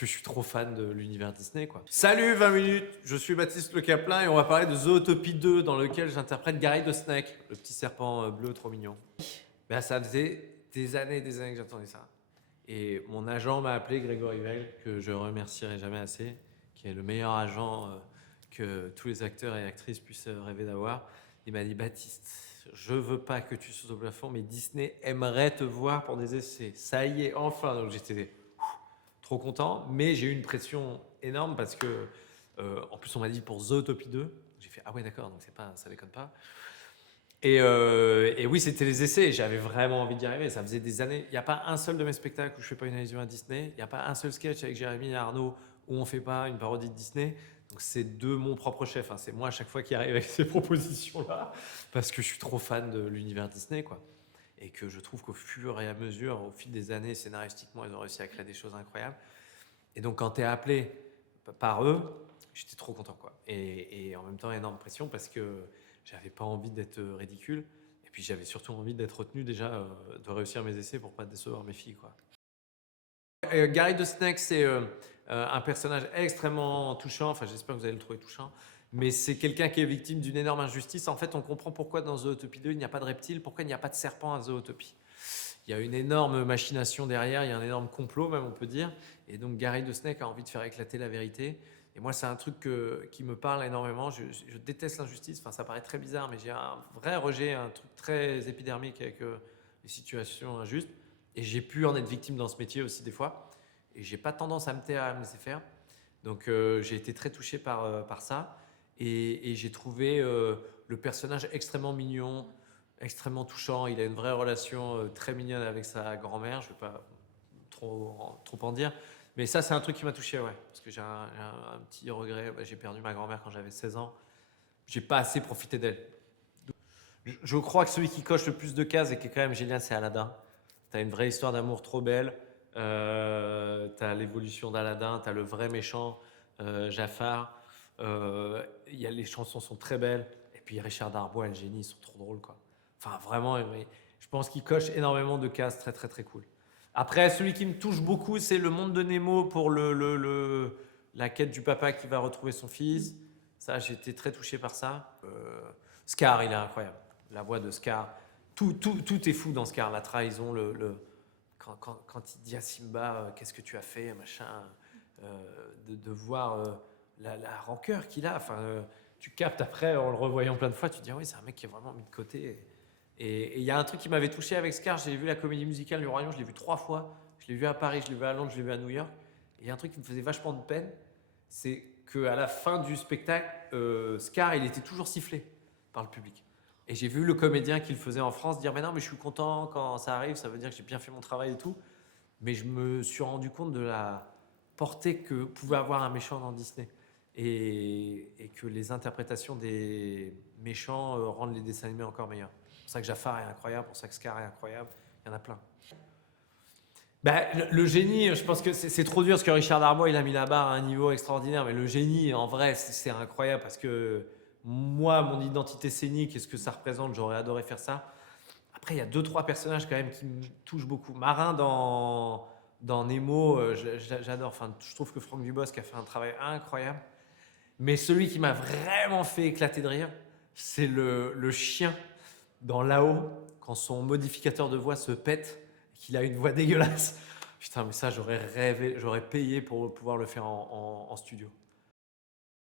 Je suis trop fan de l'univers Disney, quoi. Salut 20 minutes, je suis Baptiste Le Caplin et on va parler de Zootopie 2 dans lequel j'interprète Gary the Snake, le petit serpent bleu trop mignon. Ben, ça faisait des années que j'attendais ça. Et mon agent m'a appelé, Grégory Veil, que je remercierai jamais assez, qui est le meilleur agent que tous les acteurs et actrices puissent rêver d'avoir. Il m'a dit: Baptiste, je veux pas que tu sautes au plafond, mais Disney aimerait te voir pour des essais. Ça y est, enfin. Donc j'étais trop content, mais j'ai eu une pression énorme parce que, en plus, on m'a dit pour Zootopie 2. J'ai fait: ah ouais, d'accord, donc c'est pas, ça déconne pas. Et oui, c'était les essais. J'avais vraiment envie d'y arriver. Ça faisait des années. Il n'y a pas un seul de mes spectacles où je fais pas une allusion à Disney. Il n'y a pas un seul sketch avec Jérémy et Arnaud où on fait pas une parodie de Disney. Donc c'est de mon propre chef. C'est moi à chaque fois qui arrive avec ces propositions-là parce que je suis trop fan de l'univers Disney, quoi. Et que je trouve qu'au fur et à mesure, au fil des années, scénaristiquement, ils ont réussi à créer des choses incroyables. Et donc, quand tu es appelé par eux, j'étais trop content, quoi. Et en même temps, énorme pression parce que j'avais pas envie d'être ridicule. Et puis, j'avais surtout envie d'être retenu déjà, de réussir mes essais pour pas décevoir mes filles, quoi. Gary the Snake, c'est un personnage extrêmement touchant. Enfin, j'espère que vous allez le trouver touchant. Mais c'est quelqu'un qui est victime d'une énorme injustice. En fait, on comprend pourquoi dans Zootopie 2, il n'y a pas de reptile, pourquoi il n'y a pas de serpent à Zootopie. Il y a une énorme machination derrière, il y a un énorme complot même, on peut dire. Et donc Gary the Snake a envie de faire éclater la vérité. Et moi, c'est un truc qui me parle énormément. Je déteste l'injustice. Enfin, ça paraît très bizarre, mais j'ai un vrai rejet, un truc très épidermique avec les situations injustes. Et j'ai pu en être victime dans ce métier aussi des fois. Et j'ai pas tendance à me taire, à me laisser faire. Donc j'ai été très touché par ça. Et j'ai trouvé le personnage extrêmement mignon, extrêmement touchant. Il a une vraie relation très mignonne avec sa grand-mère. Je ne vais pas trop en dire. Mais ça, c'est un truc qui m'a touché, ouais. Parce que j'ai un petit regret. J'ai perdu ma grand-mère quand j'avais 16 ans. J'ai pas assez profité d'elle. Je crois que celui qui coche le plus de cases et qui est quand même génial, c'est Aladdin. T'as une vraie histoire d'amour trop belle. T'as l'évolution d'Aladin. T'as le vrai méchant, Jafar. Les chansons sont très belles. Et puis Richard Darbois et le génie, ils sont trop drôles, quoi. Enfin, vraiment, je pense qu'il coche énormément de cases très, très, très cool. Après, celui qui me touche beaucoup, c'est le monde de Nemo pour la quête du papa qui va retrouver son fils. Ça, j'ai été très touché par ça. Scar, il est incroyable. La voix de Scar. Tout est fou dans Scar. La trahison, quand il dit à Simba, qu'est-ce que tu as fait, machin, de voir la rancœur qu'il a. Enfin, tu captes après, en le revoyant plein de fois, tu te dis: ah oui, c'est un mec qui est vraiment mis de côté. Et il y a un truc qui m'avait touché avec Scar. J'ai vu la comédie musicale du Roi Lion, je l'ai vu 3 fois. Je l'ai vu à Paris, je l'ai vu à Londres, je l'ai vu à New York. Et il y a un truc qui me faisait vachement de peine, c'est qu'à la fin du spectacle, Scar, il était toujours sifflé par le public. Et j'ai vu le comédien qui le faisait en France dire: mais non, mais je suis content quand ça arrive, ça veut dire que j'ai bien fait mon travail et tout. Mais je me suis rendu compte de la portée que pouvait avoir un méchant dans Disney. Et que les interprétations des méchants rendent les dessins animés encore meilleurs. C'est pour ça que Jafar est incroyable, pour ça que Scar est incroyable. Il y en a plein. Bah, le génie, je pense que c'est trop dur parce que Richard Darbois, il a mis la barre à un niveau extraordinaire. Mais le génie, en vrai, c'est incroyable parce que moi, mon identité scénique et ce que ça représente, j'aurais adoré faire ça. Après, il y a 2-3 personnages quand même qui me touchent beaucoup. Marin dans Nemo, j'adore. Enfin, je trouve que Franck Dubosc a fait un travail incroyable. Mais celui qui m'a vraiment fait éclater de rire, c'est le chien dans Là-haut, quand son modificateur de voix se pète, qu'il a une voix dégueulasse. Putain, mais ça, j'aurais rêvé, j'aurais payé pour pouvoir le faire en studio.